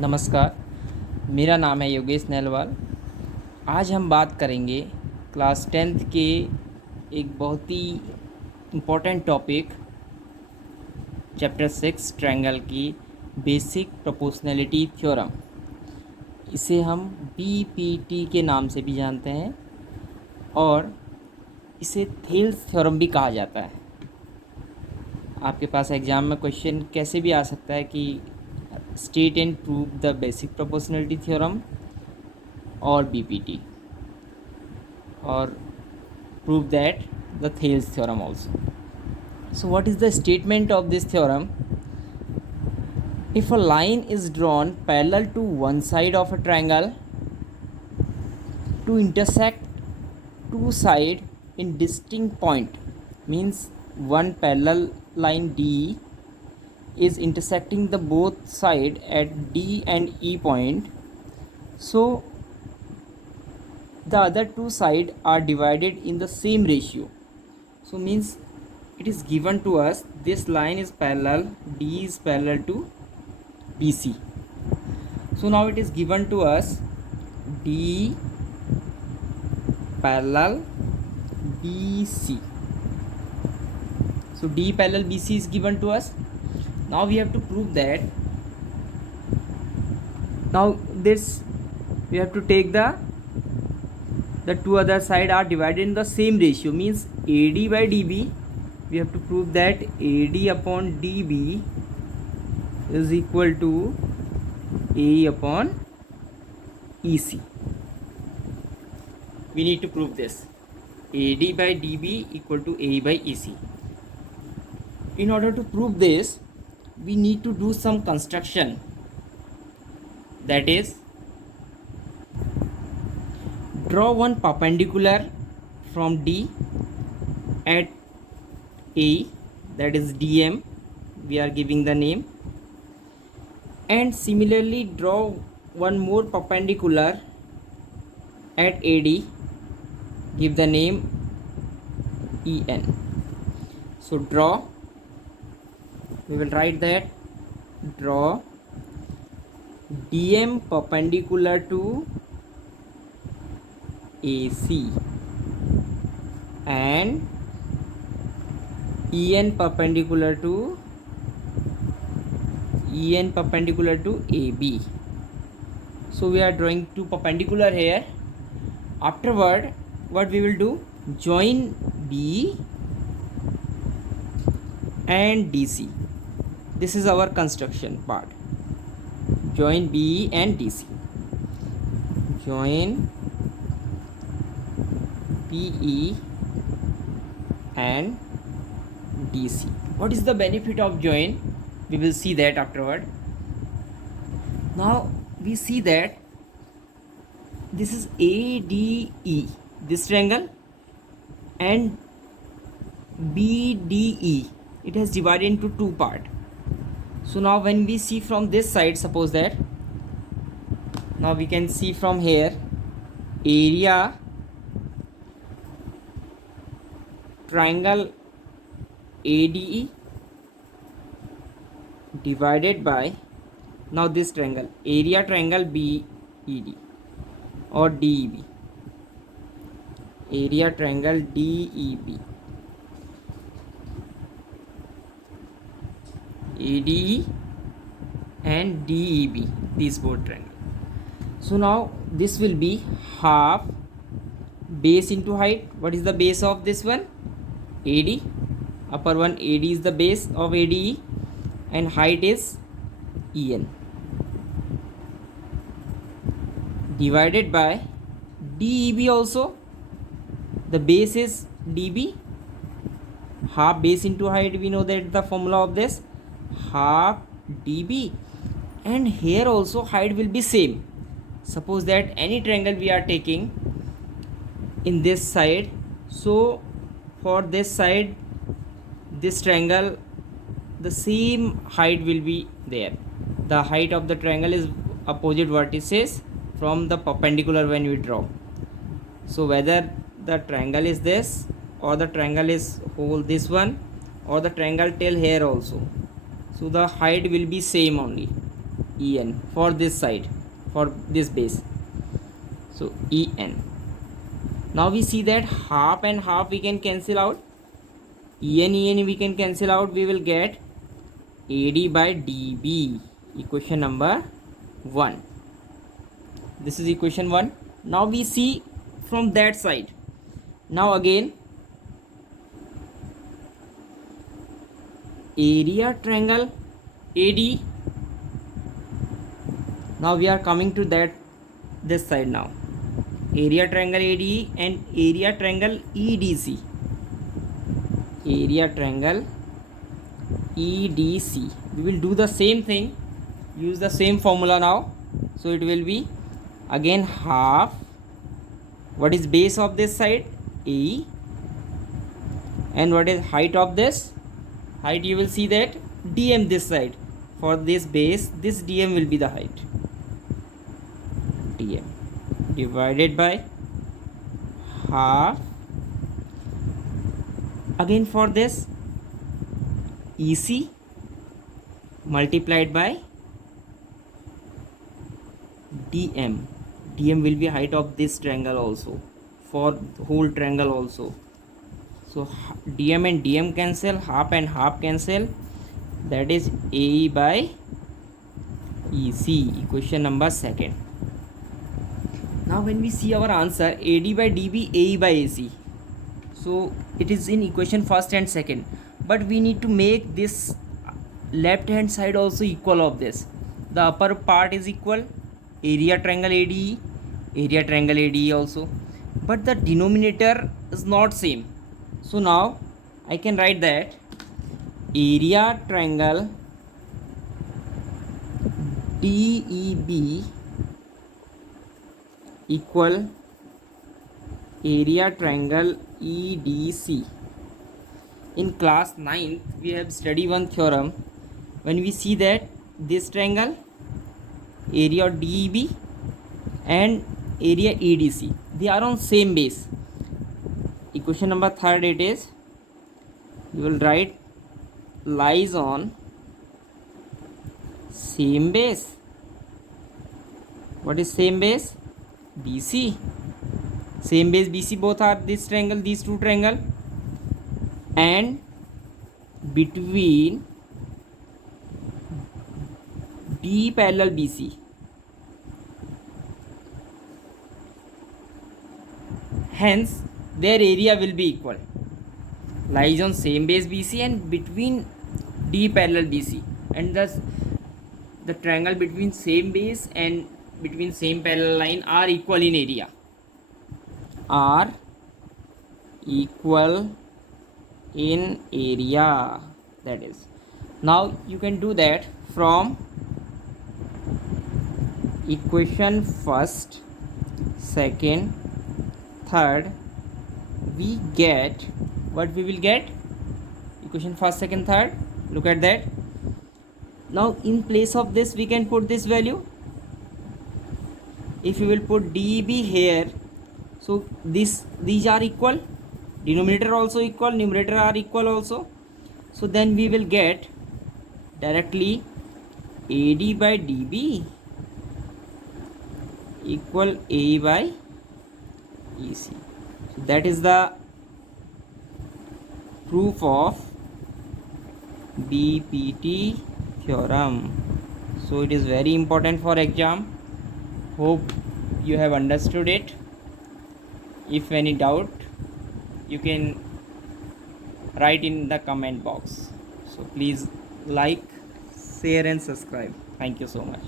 नमस्कार, मेरा नाम है योगेश नहलवाल। आज हम बात करेंगे क्लास 10th के एक बहुत ही इम्पोर्टेंट टॉपिक चैप्टर 6 ट्रायंगल की बेसिक प्रोपोर्शनैलिटी थ्योरम। इसे हम बीपीटी के नाम से भी जानते हैं और इसे थेल्स थ्योरम भी कहा जाता है। आपके पास एग्ज़ाम में क्वेश्चन कैसे भी आ सकता है कि state and prove the basic proportionality theorem और बीपीटी और prove that the Thales theorem also. So what is the statement of this theorem? If a line is drawn parallel to one side of a triangle to intersect two sides in distinct point, means one parallel line D is intersecting the both side at D and E point, so the other two sides are divided in the same ratio. So means it is given to us this line is parallel, D is parallel to BC. So now it is given to us D parallel BC. So D parallel BC is given to us. Now we have to prove that. Now this we have to take the two other side are divided in the same ratio, means AD by DB. We have to prove that AD upon DB is equal to A upon EC. We need to prove this. AD by DB equal to A by EC. In order to prove this, we need to do some construction. That is, draw one perpendicular from D at A, that is DM, we are giving the name, and similarly draw one more perpendicular at AD, give the name EN. So draw, we will write that draw DM perpendicular to AC and EN perpendicular to AB. So we are drawing two perpendicular here. Afterward, what we will do? Join B and DC. This is our construction part. Join B and DC. Join PE and DC. What is the benefit of join? We will see that afterward. Now we see that this is ADE, this triangle, and BDE. It has divided into two parts. So now when we see from this side, suppose that now we can see from here area triangle ADE divided by now this triangle area triangle BED or DEB, area triangle DEB, ADE and DEB, these both triangles. So now this will be half base into height. What is the base of this one? AD, upper one AD is the base of ADE and height is EN, divided by DEB also, the base is DB, half base into height, we know that the formula of this, half DB, and here also height will be same. Suppose that any triangle we are taking in this side, so for this side this triangle the same height will be there. The height of the triangle is opposite vertices from the perpendicular when we draw. So whether the triangle is this or the triangle is whole this one or the triangle till here also, so the height will be same only. En for this side, for this base. So En. Now we see that half and half we can cancel out. En we can cancel out. We will get AD by DB. Equation number 1. This is equation 1. Now we see from that side. Now again, area triangle AD. Now we are coming to this side now. Area triangle ADE and area triangle EDC. Area triangle EDC. We will do the same thing. Use the same formula now. So it will be again half. What is base of this side? AE. And what is height of this? Height, you will see that DM this side. For this base, this DM will be the height. DM divided by half. Again for this, EC multiplied by DM. DM will be height of this triangle also, for the whole triangle also. So DM and DM cancel, half and half cancel. That is AE by EC. Equation number 2. Now when we see our answer, AD by DB, AE by AC. So it is in equation 1st and 2nd. But we need to make this left hand side also equal of this. The upper part is equal. Area triangle ADE, area triangle ADE also. But the denominator is not same. So now I can write that area triangle DEB equal area triangle EDC. In class 9th we have studied one theorem. When we see that this triangle, area of DEB and area EDC, they are on same base. Equation number 3rd, it is, you will write lies on same base. What is same base? BC. Same base BC, both are this triangle, these two triangle, and between D parallel BC. Hence their area will be equal. Lies on same base BC and between D parallel BC, and thus the triangle between same base and between same parallel line are equal in area. Are equal in area. That is, now you can do that from equation 1st, 2nd, 3rd. We get what we will get. Equation 1st, 2nd, 3rd. Look at that. Now in place of this we can put this value. If you will put DEB here, so these are equal, denominator also equal, numerator are equal also. So then we will get directly AD by DB equal A by EC. So that is the proof of BPT theorem. So it is very important for exam. Hope you have understood it. If any doubt, you can write in the comment box. So please like, share and subscribe. Thank you so much.